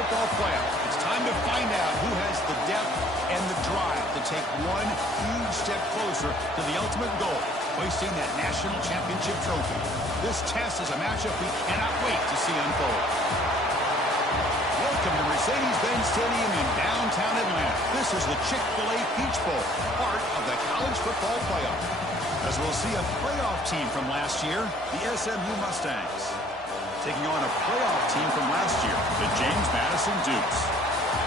football playoff. It's time to find out who has the depth and the drive to take one huge step closer to the ultimate goal, hoisting that national championship trophy. This test is a matchup we cannot wait to see unfold. Welcome to Mercedes-Benz Stadium in downtown Atlanta. This is the Chick-fil-A Peach Bowl, part of the college football playoff. As we'll see a playoff team from last year, the SMU Mustangs, taking on a playoff team from last year, the James Madison Dukes.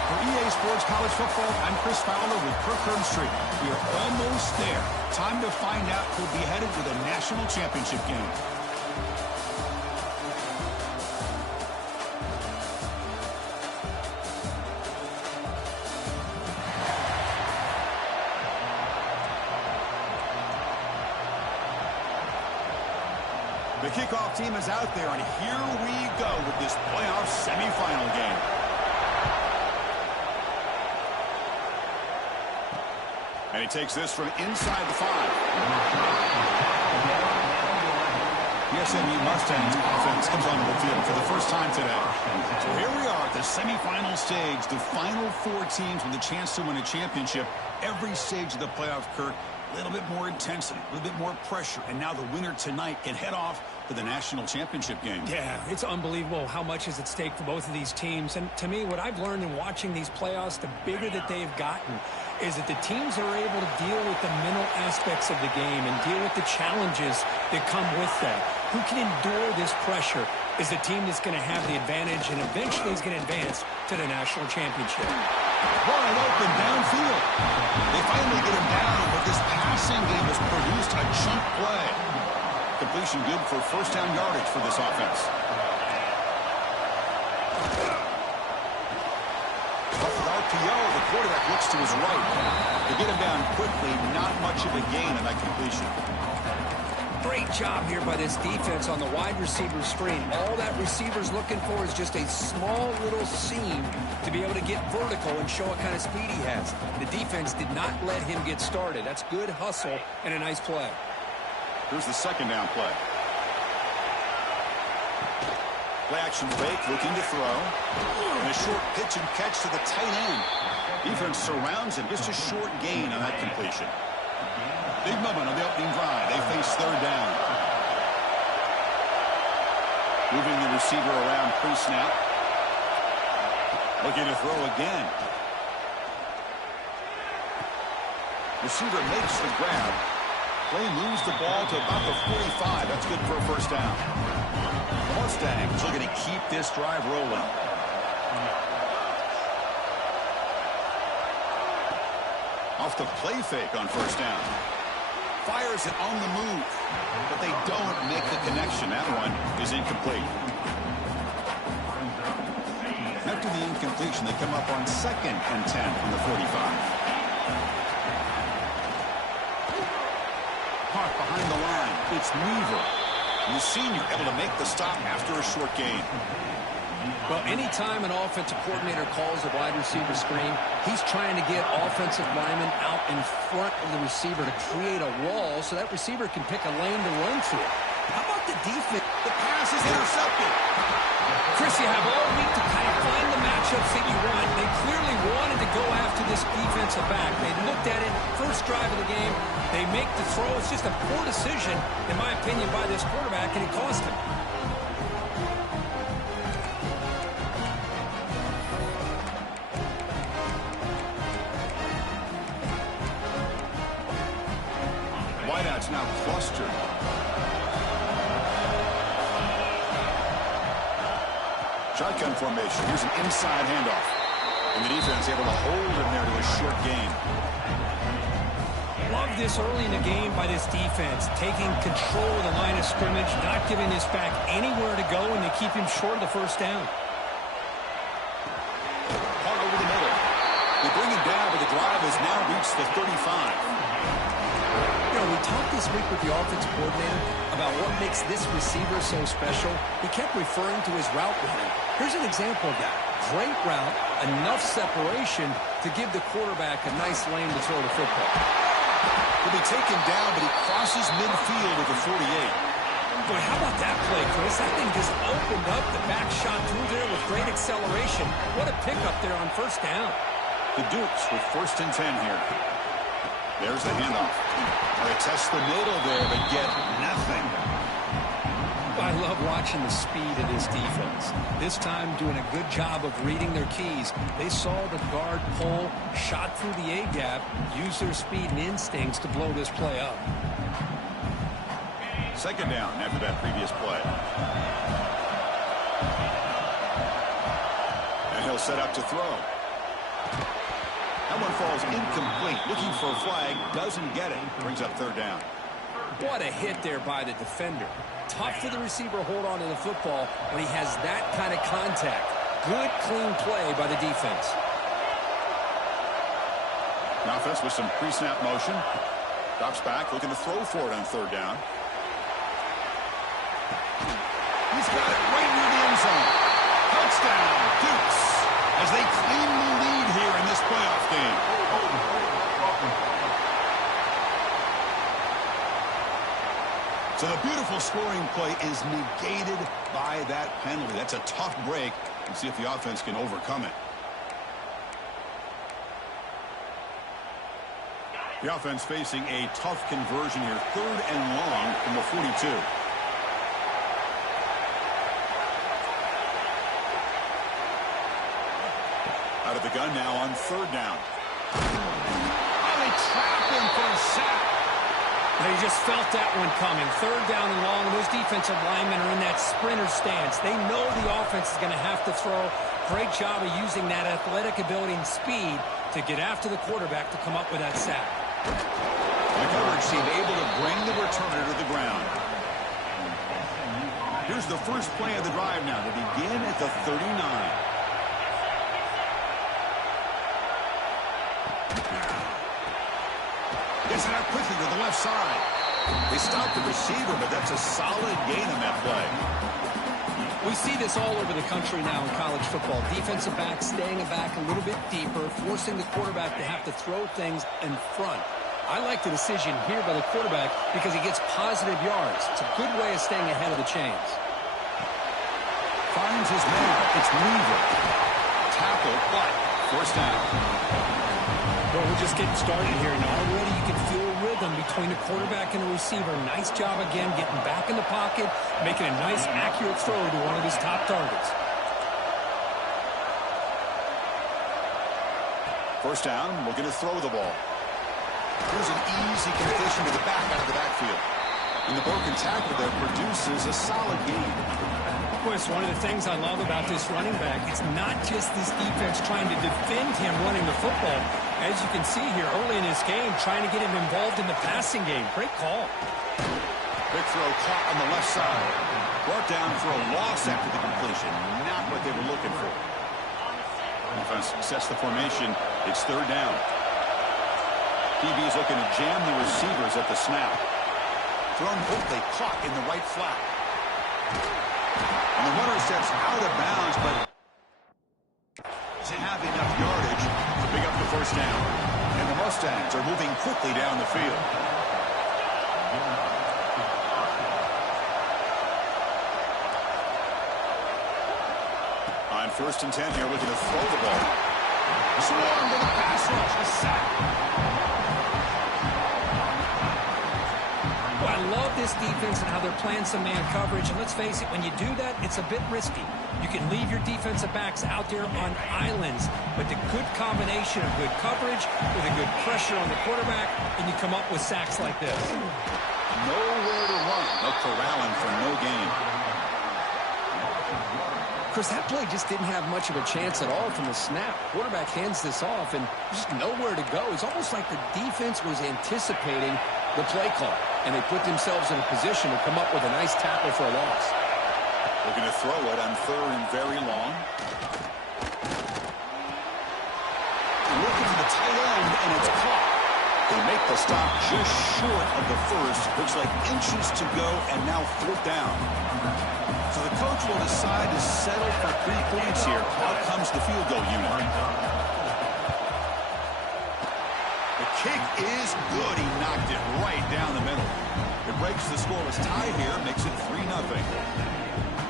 For EA Sports College Football, I'm Chris Fowler with Kirk Herbstreit. We are almost there. Time to find out who'll be headed to the national championship game. The kickoff team is out there, and here we go with this playoff semifinal game. And he takes this from inside the 5. The SMU Mustangs offense comes onto the field for the first time today. So here we are at the semifinal stage, the final 4 teams with a chance to win a championship. Every stage of the playoff, Kirk, a little bit more intensity, a little bit more pressure, and now the winner tonight can head off to the national championship game. Yeah, it's unbelievable how much is at stake for both of these teams. And to me, what I've learned in watching these playoffs, the bigger that they've gotten, is that the teams are able to deal with the mental aspects of the game and deal with the challenges that come with that. Who can endure this pressure is the team that's going to have the advantage and eventually is going to advance to the national championship. Wide open downfield. They finally get him down, but this passing game has produced a chunk play. Completion good for first down yardage for this offense. Off the RPO, the quarterback looks to his right. To get him down quickly, not much of a gain on that completion. Great job here by this defense on the wide receiver screen. All that receiver's looking for is just a small little seam to be able to get vertical and show what kind of speed he has. The defense did not let him get started. That's good hustle and a nice play. Here's the second down play. Play action fake, looking to throw. And a short pitch and catch to the tight end. Defense surrounds him, just a short gain on that completion. Big moment on the opening drive. They face third down. Moving the receiver around pre-snap. Looking to throw again. Receiver makes the grab. Play moves the ball to about the 45. That's good for a first down. The Mustangs looking to keep this drive rolling. Off the play fake on first down. Fires it on the move, but they don't make the connection. That one is incomplete. After the incompletion, they come up on 2nd and 10 from the 45. Park behind the line. It's Weaver. The senior able to make the stop after a short gain. Well, anytime an offensive coordinator calls a wide receiver screen, he's trying to get offensive linemen out in front of the receiver to create a wall so that receiver can pick a lane to run through. How about the defense? The pass is intercepted. Chris, you have all week to kind of find the matchups that you want. They clearly wanted to go after this defensive back. They looked at it, first drive of the game. They make the throw. It's just a poor decision, in my opinion, by this quarterback, and it cost him. Wideouts now clustered. Shotgun formation. Here's an inside handoff. And the defense able to hold him there to a short gain. Love this early in the game by this defense, taking control of the line of scrimmage, not giving this back anywhere to go, and they keep him short of the first down. Caught over the middle. They bring him down, but the drive has now reached the 35. You know, we talked this week with the offensive coordinator about what makes this receiver so special. He kept referring to his route running. Here's an example of that. Great route, enough separation to give the quarterback a nice lane to throw the football. He'll be taken down, but he crosses midfield at the 48. Boy, how about that play, Chris? That thing just opened up the back shot through there with great acceleration. What a pickup there on first down. The Dukes with 1st and 10 here. There's the handoff. They test the middle there, but get nothing. I love watching the speed of this defense. This time doing a good job of reading their keys. They saw the guard pull, shot through the A-gap, used their speed and instincts to blow this play up. 2nd down after that previous play. And he'll set up to throw. That one falls incomplete. Looking for a flag, doesn't get it. Brings up 3rd down. What a hit there by the defender. Tough for the receiver to hold on to the football when he has that kind of contact. Good, clean play by the defense. The offense with some pre-snap motion. Drops back, looking to throw for it on 3rd down. He's got it right near the end zone. Touchdown, Dukes, as they claim the lead here in this playoff game. So the beautiful scoring play is negated by that penalty. That's a tough break. Let's see if the offense can overcome it. The offense facing a tough conversion here. 3rd and long from the 42. Out of the gun now on 3rd down. Oh, they trap him for a sack. They just felt that one coming. 3rd down and long. Those defensive linemen are in that sprinter stance. They know the offense is going to have to throw. Great job of using that athletic ability and speed to get after the quarterback to come up with that sack. The coverage team able to bring the returner to the ground. Here's the first play of the drive now to begin at the 39. Gets it out quickly to the left side. They stop the receiver, but that's a solid gain on that play. We see this all over the country now in college football. Defensive backs staying back a little bit deeper, forcing the quarterback to have to throw things in front. I like the decision here by the quarterback because he gets positive yards. It's a good way of staying ahead of the chains. Finds his man. It's Weaver. Tackle, but 1st down. Well, we're just getting started here, and already you can feel a rhythm between the quarterback and the receiver. Nice job again getting back in the pocket, making a nice, accurate throw to one of his top targets. 1st down, looking to throw the ball. Here's an easy completion to the back out of the backfield. And the broken tackle there produces a solid gain. Chris, one of the things I love about this running back, it's not just this defense trying to defend him running the football. As you can see here early in this game, trying to get him involved in the passing game. Great call. Big throw caught on the left side. Brought down for a loss after the completion. Not what they were looking for. Defense sets the formation. It's 3rd down. DB's looking to jam the receivers at the snap. Thrown quickly, caught in the right flat. And the runner steps out of bounds, but doesn't have enough yardage to pick up the 1st down. And the Mustangs are moving quickly down the field. On 1st and 10 here, looking to throw the ball. Swarm to the pass rush, a sack. Well, I love this defense and how they're playing some man coverage. And let's face it, when you do that, it's a bit risky. You can leave your defensive backs out there on islands, but the good combination of good coverage with a good pressure on the quarterback, and you come up with sacks like this. Nowhere to run. They'll corral him for no gain. Chris, that play just didn't have much of a chance at all from the snap. Quarterback hands this off, and just nowhere to go. It's almost like the defense was anticipating the play call, and they put themselves in a position to come up with a nice tackle for a loss. They're going to throw it on 3rd and very long. Looking to the tight end, and it's caught. They make the stop just short of the first. Looks like inches to go, and now 4th down. So the coach will decide to settle for 3 points here. Out comes the field goal unit. The kick is good. He knocked it right down the middle. It breaks the scoreless tie here, makes it 3-0.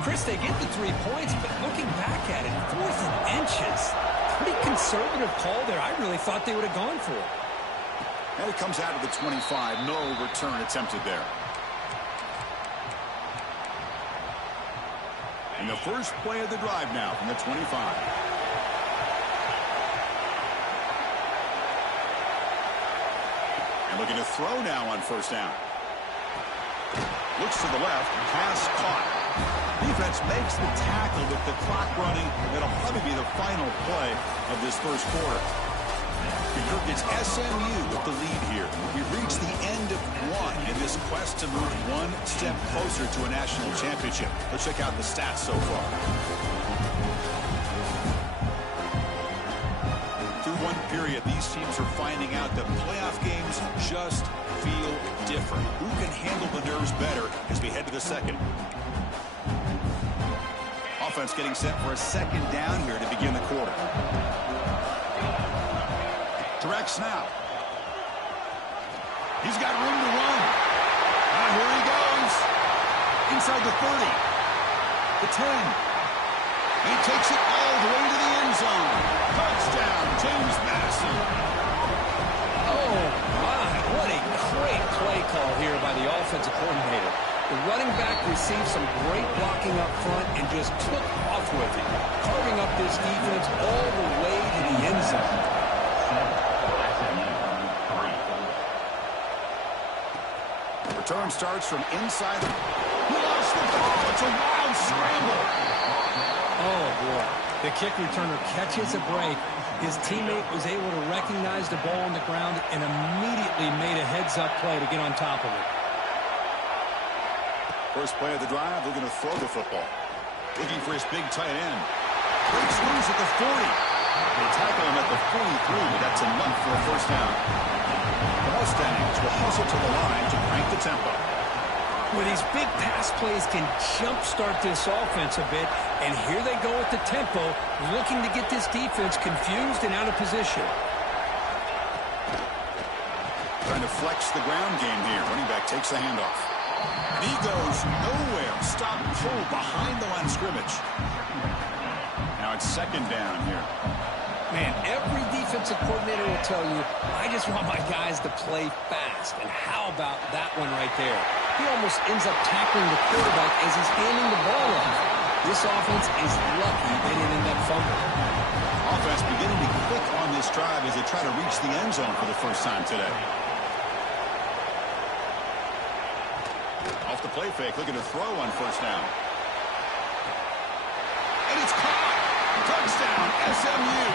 Chris, they get the 3 points, but looking back at it, 4th and inches. Pretty conservative call there. I really thought they would have gone for it. And it comes out of the 25. No return attempted there. And the first play of the drive now from the 25. And looking to throw now on first down. Looks to the left. Pass caught. Defense makes the tackle with the clock running. That'll probably be the final play of this first quarter. It's SMU with the lead here. We've reached the end of one in this quest to move one step closer to a national championship. Let's check out the stats so far. Through one period, these teams are finding out that playoff games just feel different. Who can handle the nerves better as we head to the second? Offense getting set for a second down here to begin the quarter. Direct snap. He's got room to run. Here he goes. Inside the 30. The 10. And he takes it all the way to the end zone. Touchdown, James Madison. Oh, my. What a great play call here by the offensive coordinator. The running back received some great blocking up front and just took off with it, carving up this defense all the way to the end zone. Return starts from inside. He lost the ball. It's a wild scramble. Oh, boy. The kick returner catches a break. His teammate was able to recognize the ball on the ground and immediately made a heads-up play to get on top of it. First play of the drive, they're going to throw the football. Looking for his big tight end. Breaks loose at the 40. They tackle him at the 43, but that's enough for a first down. The Mustangs will hustle to the line to crank the tempo. Well, these big pass plays can jumpstart this offense a bit, and here they go with the tempo, looking to get this defense confused and out of position. Trying to flex the ground game here. Running back takes the handoff. And he goes nowhere. Stop pull behind the line of scrimmage. Now it's second down here. Man, every defensive coordinator will tell you, I just want my guys to play fast. And how about that one right there? He almost ends up tackling the quarterback as he's handing the ball off. This offense is lucky they didn't end up fumbling. Offense beginning to click on this drive as they try to reach the end zone for the first time today. Off the play fake, looking to throw on first down. And it's caught. Touchdown, SMU.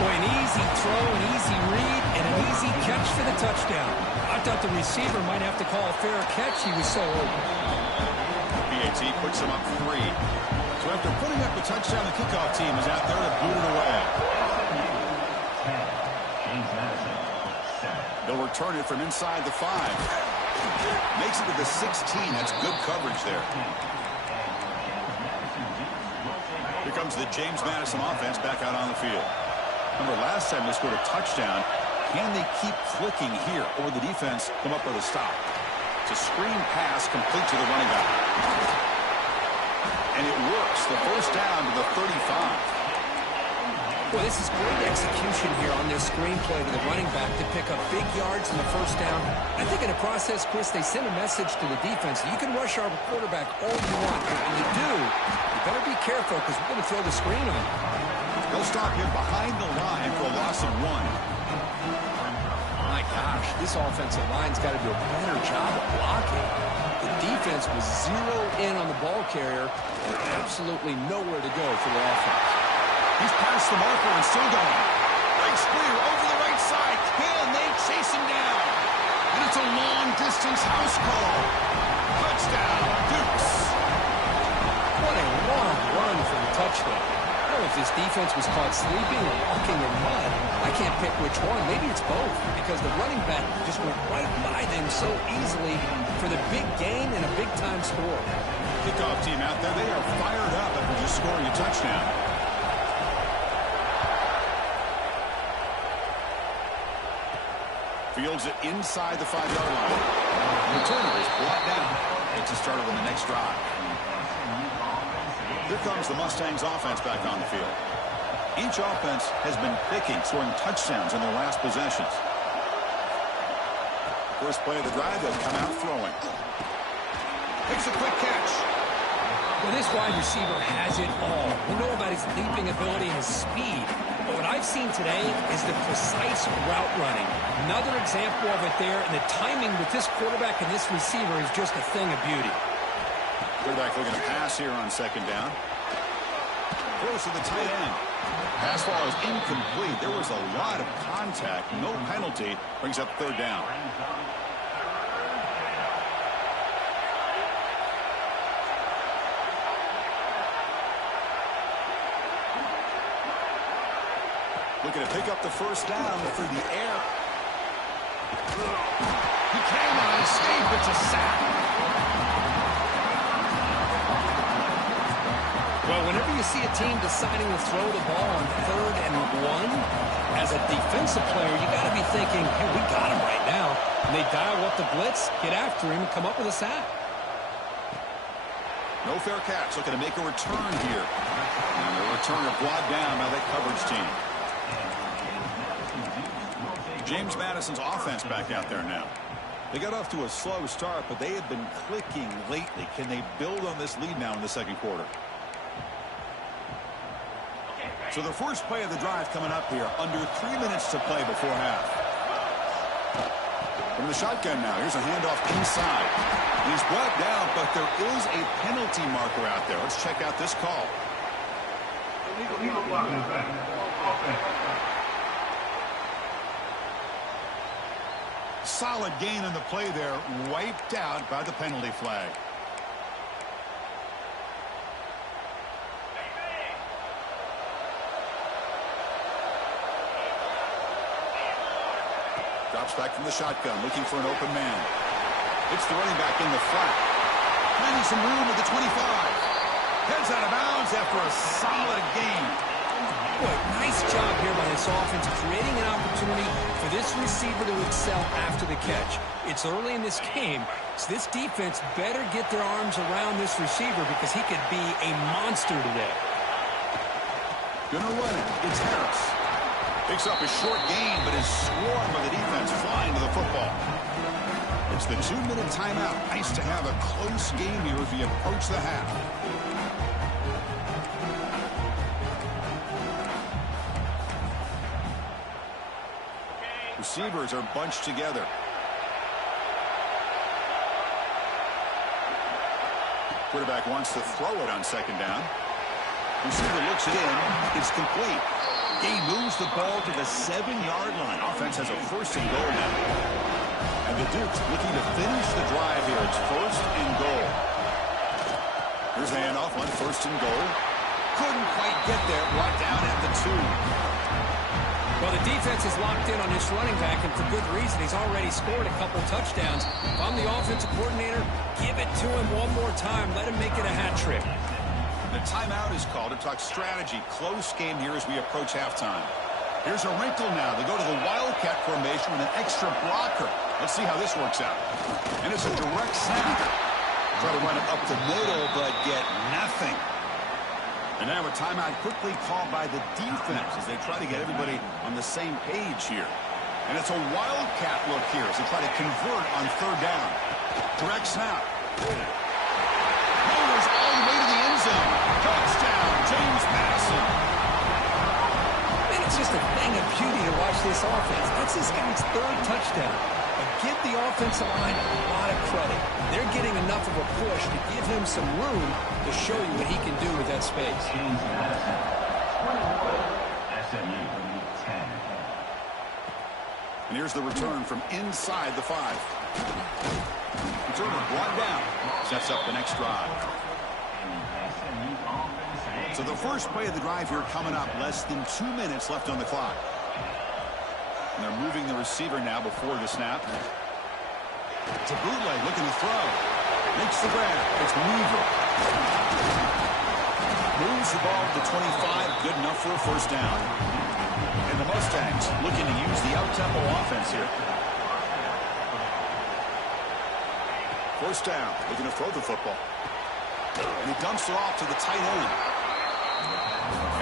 Boy, an easy throw, an easy read, and an easy catch for the touchdown. I thought the receiver might have to call a fair catch. He was so open. PAT puts him up 3. So after putting up the touchdown, the kickoff team is out there to boot it away. They'll return it from inside the 5. Makes it to the 16. That's good coverage there. Here comes the James Madison offense back out on the field. Remember, last time they scored a touchdown. Can they keep clicking here, or the defense come up with a stop? It's a screen pass complete to the running back. And it works. The first down to the 35. Boy, this is great execution here on their screen play to the running back to pick up big yards in the first down. I think in the process, Chris, they send a message to the defense. You can rush our quarterback all you want, but when you do, you better be careful because we're going to throw the screen on you. They'll stop him behind the line for a loss of 1. My gosh, this offensive line's got to do a better job of blocking. The defense was zeroed in on the ball carrier and absolutely nowhere to go for the offense. He's past the marker and still going. Breaks clear over the right side. Can they chase him down? And it's a long-distance house call. Touchdown, Dukes. What a long run for the touchdown. I don't know if this defense was caught sleeping or walking in mud. I can't pick which one. Maybe it's both because the running back just went right by them so easily for the big gain and a big-time score. Kickoff team out there, they are fired up after just scoring a touchdown. Fields it inside the 5-yard line. Returner is brought down. It's a start on the next drive. Here comes the Mustangs offense back on the field. Each offense has been clicking, scoring touchdowns in their last possessions. First play of the drive, they'll come out throwing. Makes a quick catch. Well, this wide receiver has it all. We know about his leaping ability and his speed. But what I've seen today is the precise route running. Another example of it there, and the timing with this quarterback and this receiver is just a thing of beauty. Quarterback looking to pass here on second down. Throws to the tight end. Pass ball is incomplete. There was a lot of contact. No penalty. Brings up third down. Looking to pick up the first down through the air. He came on escape. It's a sack. Well, whenever you see a team deciding to throw the ball on 3rd and 1, as a defensive player, you got to be thinking, hey, we got him right now. And they dial up the blitz, get after him, and come up with a sack. No fair catch. Looking to make a return here. And the returner brought down by that coverage team. James Madison's offense back out there now. They got off to a slow start, but they have been clicking lately. Can they build on this lead now in the second quarter? So the first play of the drive coming up here. Under 3 minutes to play before half. From the shotgun now. Here's a handoff inside. He's brought down, but there is a penalty marker out there. Let's check out this call. Solid gain on the play there. Wiped out by the penalty flag. Drops back from the shotgun, looking for an open man. It's the running back in the flat. Finding some room at the 25. Heads out of bounds after a solid gain. Boy, nice job here by this offense, creating an opportunity for this receiver to excel after the catch. It's early in this game, so this defense better get their arms around this receiver because he could be a monster today. Gonna run it. It's Harris. Picks up a short gain, but is swarmed by the defense flying to the football. It's the 2-minute timeout. Nice to have a close game here as we approach the half. Receivers are bunched together. Quarterback wants to throw it on second down. Receiver looks it in. It's complete. He moves the ball to the 7-yard line. Offense has a first and goal now. And the Dukes looking to finish the drive here. It's first and goal. Here's the handoff on first and goal. Couldn't quite get there. Brought down at the 2. Well, the defense is locked in on this running back, and for good reason. He's already scored a couple touchdowns. If I'm the offensive coordinator, give it to him one more time. Let him make it a hat trick. The timeout is called to talk strategy. Close game here as we approach halftime. Here's a wrinkle now. They go to the Wildcat formation with an extra blocker. Let's see how this works out. And it's a direct snap. Try to run it up the middle, but get nothing. And now a timeout quickly called by the defense as they try to get everybody on the same page here. And it's a Wildcat look here as they try to convert on third down. Direct snap. Motors all the way to the end zone. Touchdown, James Madison. And it's just a thing of beauty to watch this offense. That's this guy's 3rd touchdown. But give the offensive line a lot of credit. They're getting enough of a push to give him some room to show you what he can do with that space. And here's the return from inside the 5. Returner brought down. Sets up the next drive. So the first play of the drive here coming up. Less than 2 minutes left on the clock. And they're moving the receiver now before the snap. It's a bootleg looking to throw. Makes the grab. It's Weaver. Moves the ball to 25. Good enough for a first down. And the Mustangs looking to use the up-tempo offense here. First down, looking to throw the football. And he dumps it off to the tight end.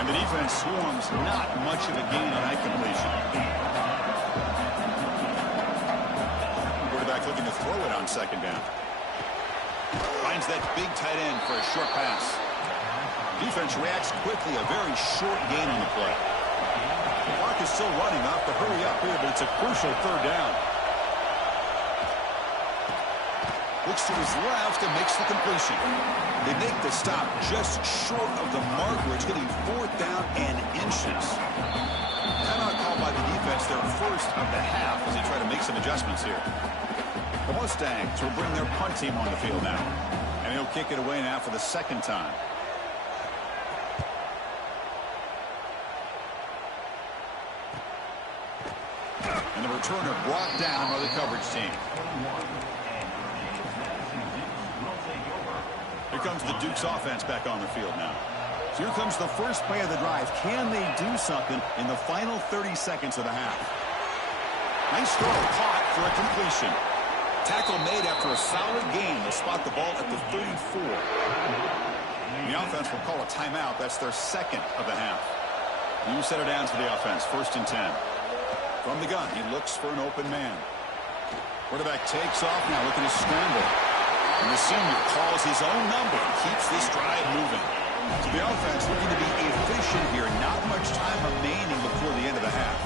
And the defense swarms not much of a gain on that completion. Quarterback looking to throw it on second down. Finds that big tight end for a short pass. Defense reacts quickly, a very short gain on the play. The clock is still running, off to hurry up here, but it's a crucial third down. Looks to his left and makes the completion. They make the stop just short of the mark where it's getting fourth down and inches. Timeout called by the defense, their first of the half, as they try to make some adjustments here. The Mustangs will bring their punt team on the field now. And he'll kick it away now for the second time. And the returner brought down by the coverage team. Here comes the Duke's offense back on the field now. So here comes the first play of the drive. Can they do something in the final 30 seconds of the half? Nice throw, caught for a completion. Tackle made after a solid gain. They'll spot the ball at the 34. The offense will call a timeout. That's their second of the half. New set of downs for the offense. 1st and 10. From the gun, he looks for an open man. Quarterback takes off now, looking to scramble. And the senior calls his own number and keeps this drive moving. So the offense looking to be efficient here. Not much time remaining before the end of the half.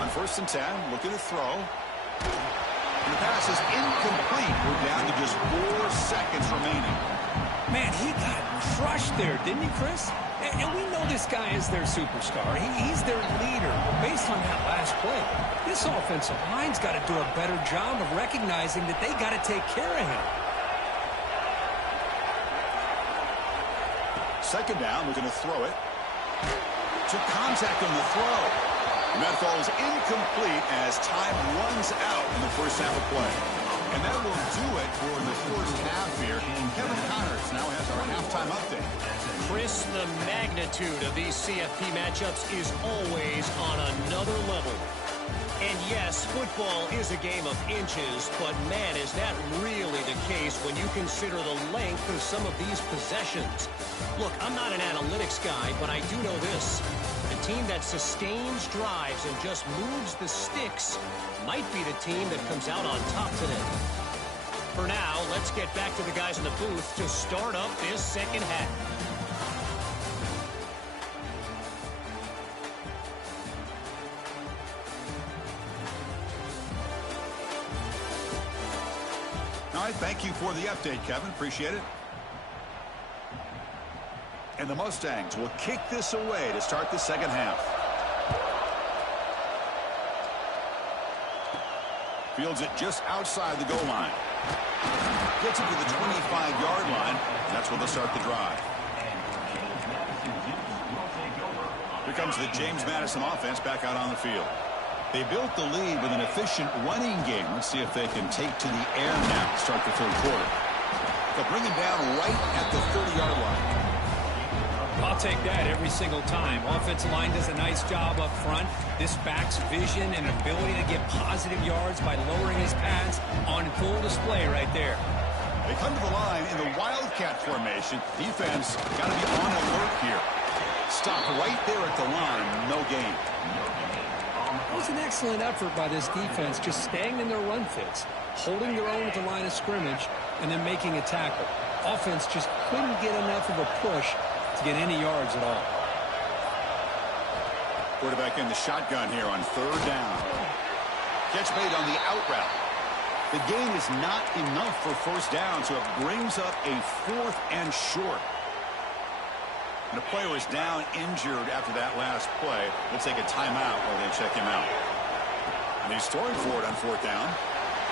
On 1st and 10, looking to throw. And the pass is incomplete. We're down to just 4 seconds remaining. Man, he got crushed there, didn't he, Chris? And we know this guy is their superstar. He's their leader. But based on that last play, this offensive line's got to do a better job of recognizing that they got to take care of him. Second down, we're going to throw it. To contact on the throw. And that falls incomplete as time runs out in the first half of play. And that will do it for the first half here. Kevin Connors now has our halftime update. Chris, the magnitude of these CFP matchups is always on another level. And yes, football is a game of inches, but man, is that really the case when you consider the length of some of these possessions. Look, I'm not an analytics guy, but I do know this. The team that sustains drives and just moves the sticks might be the team that comes out on top today. For now, let's get back to the guys in the booth to start up this second half. All right, thank you for the update, Kevin. Appreciate it. And the Mustangs will kick this away to start the second half. Fields it just outside the goal line. Gets it to the 25-yard line. That's where they'll start the drive. Here comes the James Madison offense back out on the field. They built the lead with an efficient running game. Let's see if they can take to the air now to start the third quarter. They'll bring him down right at the 30-yard line. I'll take that every single time. Offensive line does a nice job up front. This back's vision and ability to get positive yards by lowering his pads on full display right there. They come to the line in the Wildcat formation. Defense got to be on alert here. Stopped right there at the line. No gain. It was an excellent effort by this defense, just staying in their run fits, holding their own at the line of scrimmage, and then making a tackle. Offense just couldn't get enough of a push to get any yards at all. Quarterback in the shotgun here on third down. Catch made on the out route. The gain is not enough for first down, so it brings up a 4th and short. And the player is down injured after that last play. We'll take a timeout while they check him out. And he's throwing for it on 4th down.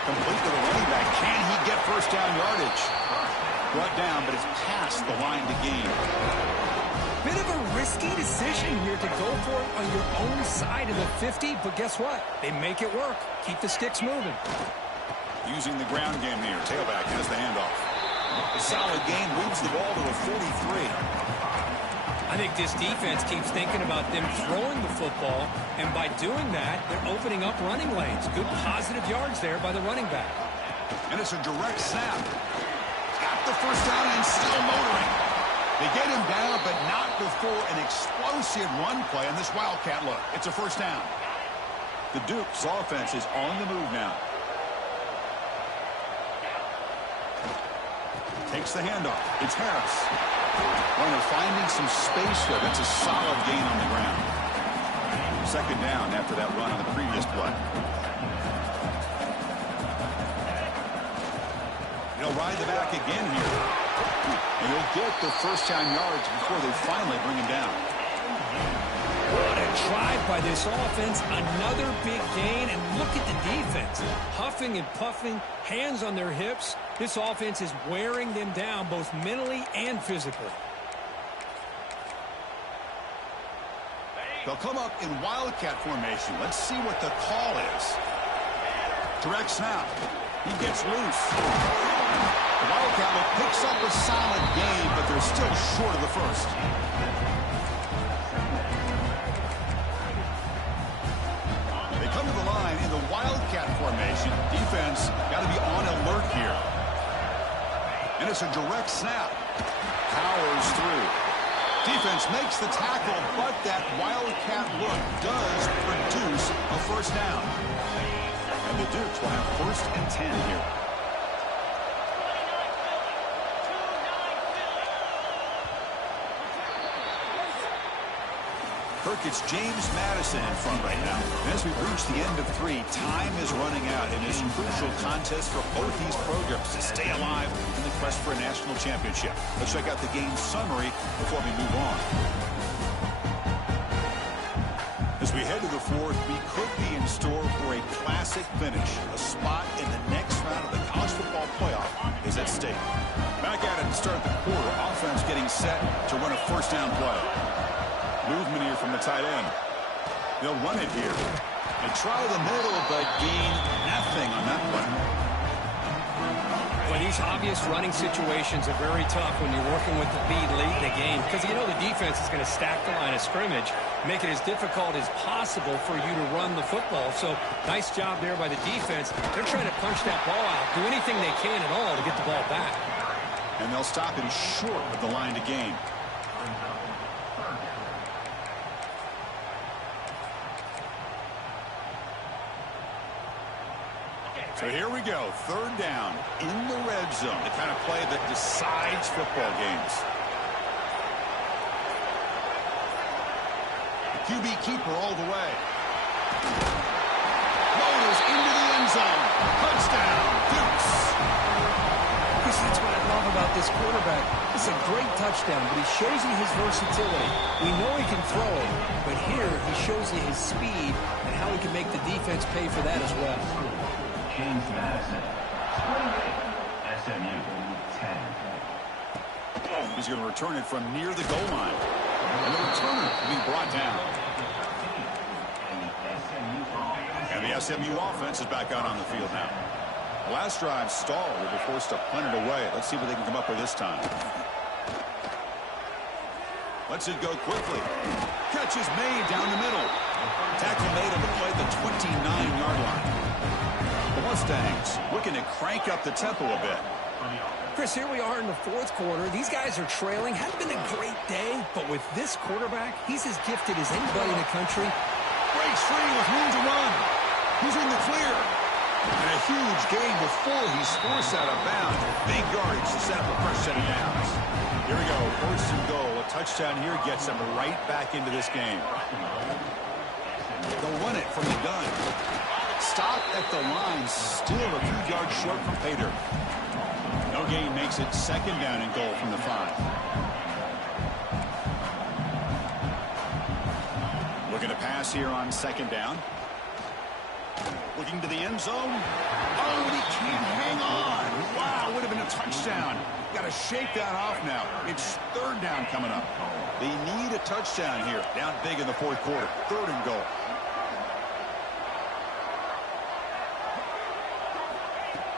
Complete to the running back. Can he get first down yardage? Brought down, but it's past the line to gain. Bit of a risky decision here to go for it on your own side of the 50, but guess what? They make it work. Keep the sticks moving. Using the ground game here. Tailback has the handoff. A solid gain moves the ball to a 43. I think this defense keeps thinking about them throwing the football, and by doing that, they're opening up running lanes. Good positive yards there by the running back. And it's a direct snap. Got the first down and still motoring. They get him down, but not before an explosive run play on this Wildcat look. It's a first down. The Duke's offense is on the move now. Takes the handoff. It's Harris. Well, they're finding some space there. That's a solid gain on the ground. Second down after that run on the previous play. He'll ride the back again here. And he'll get the first down yards before they finally bring him down. What a drive by this offense. Another big gain. And look at the defense. Huffing and puffing, hands on their hips. This offense is wearing them down both mentally and physically. They'll come up in Wildcat formation. Let's see what the call is. Direct snap. He gets loose. The Wildcat picks up a solid gain, but they're still short of the first. They come to the line in the Wildcat formation. Defense got to be on alert here. And it's a direct snap. Powers through. Defense makes the tackle, but that Wildcat look does produce a first down. And the Dukes will have first and 10 here. Kirk, it's James Madison in front right now. And as we reach the end of 3, time is running out in this crucial contest for both these programs to stay alive in the quest for a national championship. Let's check out the game summary before we move on. As we head to the 4th, we could be in store for a classic finish. A spot in the next round of the college football playoff is at stake. Back at it to start the quarter. Offense getting set to run a first down play. Movement here from the tight end. They'll run it here. They try the middle, but gain nothing on that play. Well, these obvious running situations are very tough when you're working with the lead late in the game because you know the defense is going to stack the line of scrimmage, make it as difficult as possible for you to run the football. So nice job there by the defense. They're trying to punch that ball out, do anything they can at all to get the ball back. And they'll stop him short of the line to gain. So here we go, 3rd down in the red zone, the kind of play that decides football games. The QB keeper all the way. Motors into the end zone. Touchdown, Dukes. Chris, that's what I love about this quarterback. It's a great touchdown, but he shows you his versatility. We know he can throw it, but here he shows you his speed and how he can make the defense pay for that as well. James Madison, SMU, 10. He's going to return it from near the goal line. And the returner will be brought down. And the SMU offense is back out on the field now. The last drive stalled. They were forced to punt it away. Let's see what they can come up with this time. Lets it go quickly. Catch is made down the middle. Tackle made on the play at the 29-yard line. The Mustangs looking to crank up the tempo a bit. Chris, here we are in the 4th quarter. These guys are trailing. Hadn't been a great day, but with this quarterback, he's as gifted as anybody in the country. Breaks free with room to run. He's in the clear. And a huge gain before he's forced out of bounds. Big yardage to set up a fresh set of downs. Here we go, 1st and goal. A touchdown here gets them right back into this game. They'll run it from the gun. Stop at the line, still a few yards short from Pater. No gain makes it 2nd down and goal from the 5. Looking to pass here on 2nd down. Looking to the end zone. Oh, he can't hang on. Wow, would have been a touchdown. Got to shake that off now. It's 3rd down coming up. They need a touchdown here. Down big in the 4th quarter. 3rd and goal.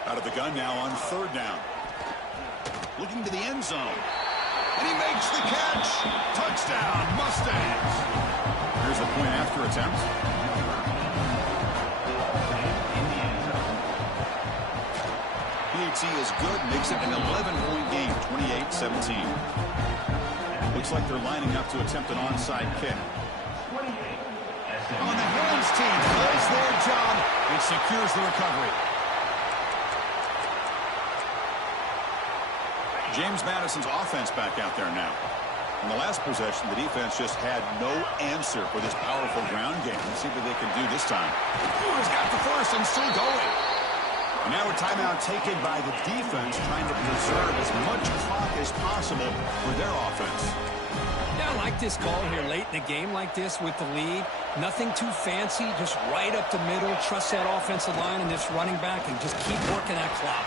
Out of the gun now on 3rd down. Looking to the end zone. And he makes the catch. Touchdown, Mustangs. Here's the point after attempt. PAT is good, makes it an 11-point game, 28-17. Looks like they're lining up to attempt an onside kick. On the hands team does their job and secures the recovery. James Madison's offense back out there now. In the last possession, the defense just had no answer for this powerful ground game. Let's see what they can do this time. He's got the first and still going. And now a timeout taken by the defense, trying to preserve as much clock as possible for their offense. Yeah, I like this call here late in the game like this with the lead. Nothing too fancy, just right up the middle. Trust that offensive line and this running back and just keep working that clock.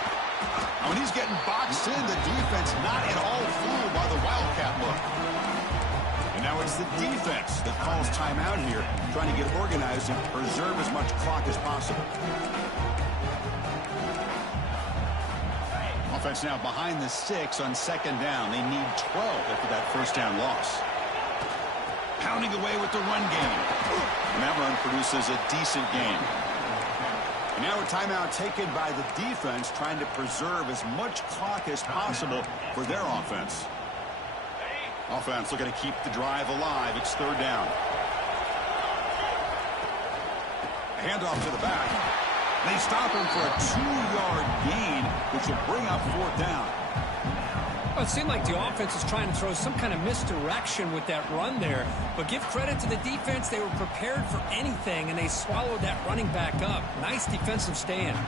When he's getting boxed in, the defense not at all fooled by the Wildcat look. And now it's the defense that calls timeout here, trying to get organized and preserve as much clock as possible. Offense now behind the 6 on second down. They need 12 after that first down loss. Pounding away with the run game. And that run produces a decent gain. And now a timeout taken by the defense, trying to preserve as much clock as possible for their offense. Offense looking to keep the drive alive. It's third down. A handoff to the back. They stop him for a 2-yard gain, which will bring up fourth down. Well, it seemed like the offense is trying to throw some kind of misdirection with that run there. But give credit to the defense. They were prepared for anything, and they swallowed that running back up. Nice defensive stand.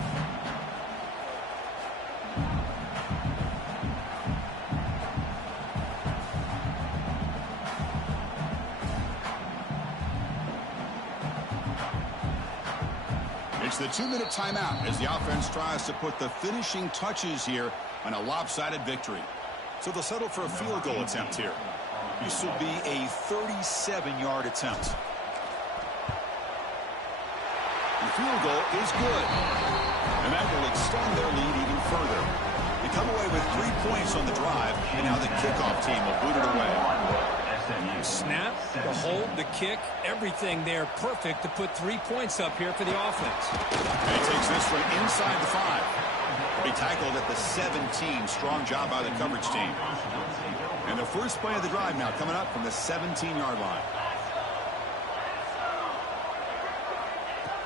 It's the 2-minute timeout as the offense tries to put the finishing touches here on a lopsided victory. So they'll settle for a field goal attempt here. This will be a 37-yard attempt. The field goal is good. And that will extend their lead even further. They come away with 3 points on the drive, and now the kickoff team will boot it away. Snap, the hold, the kick, everything there perfect to put 3 points up here for the offense. And he takes this one inside the 5. He'll be tackled at the 17. Strong job by the coverage team. And the first play of the drive now coming up from the 17-yard line.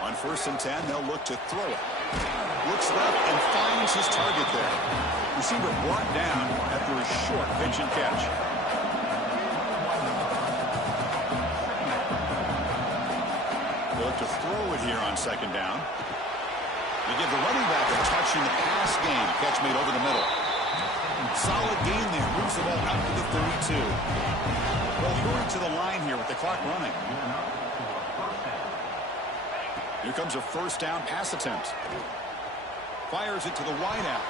On 1st and 10, they'll look to throw it. Looks left and finds his target there. Receiver brought down after a short pitch and catch. To throw it here on second down. They give the running back a touch in the pass game. Catch made over the middle. Solid gain there. Moves the ball up to the 32. Well, hurry to the line here with the clock running. Here comes a first down pass attempt. Fires it to the wideout.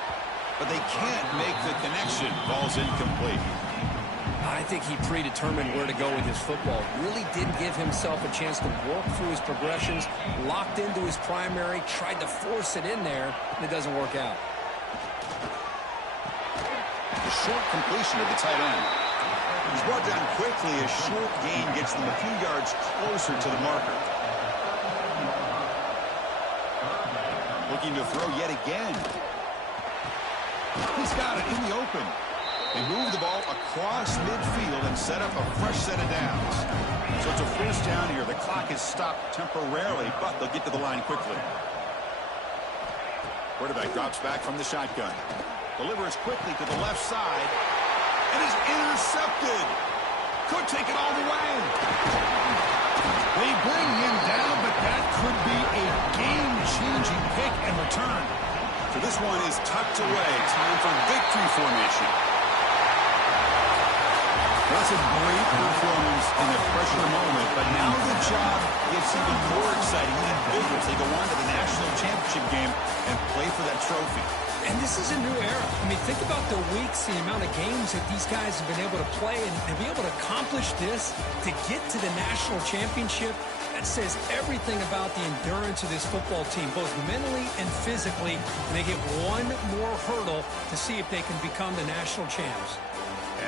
But they can't make the connection. Ball's incomplete. I think he predetermined where to go with his football. Really didn't give himself a chance to work through his progressions. Locked into his primary, tried to force it in there, and it doesn't work out. A short completion of the tight end. He's brought down quickly. A short gain gets them a few yards closer to the marker. Looking to throw yet again. He's got it in the open. They move the ball across midfield and set up a fresh set of downs. So it's a first down here. The clock is stopped temporarily, but they'll get to the line quickly. Quarterback drops back from the shotgun. Delivers quickly to the left side. And is intercepted. Could take it all the way. They bring him down, but that could be a game-changing pick and return. So this one is tucked away. Time for victory formation. That's a great performance in a pressure moment, but now the job gets even more exciting and bigger as they go on to the national championship game and play for that trophy. And this is a new era. I mean, think about the weeks, the amount of games that these guys have been able to play, and to be able to accomplish this, to get to the national championship, that says everything about the endurance of this football team, both mentally and physically. And they get one more hurdle to see if they can become the national champs.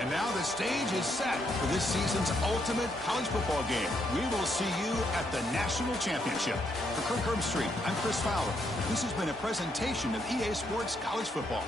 And now the stage is set for this season's ultimate college football game. We will see you at the National Championship. For Kirk Herbstreit, I'm Chris Fowler. This has been a presentation of EA Sports College Football.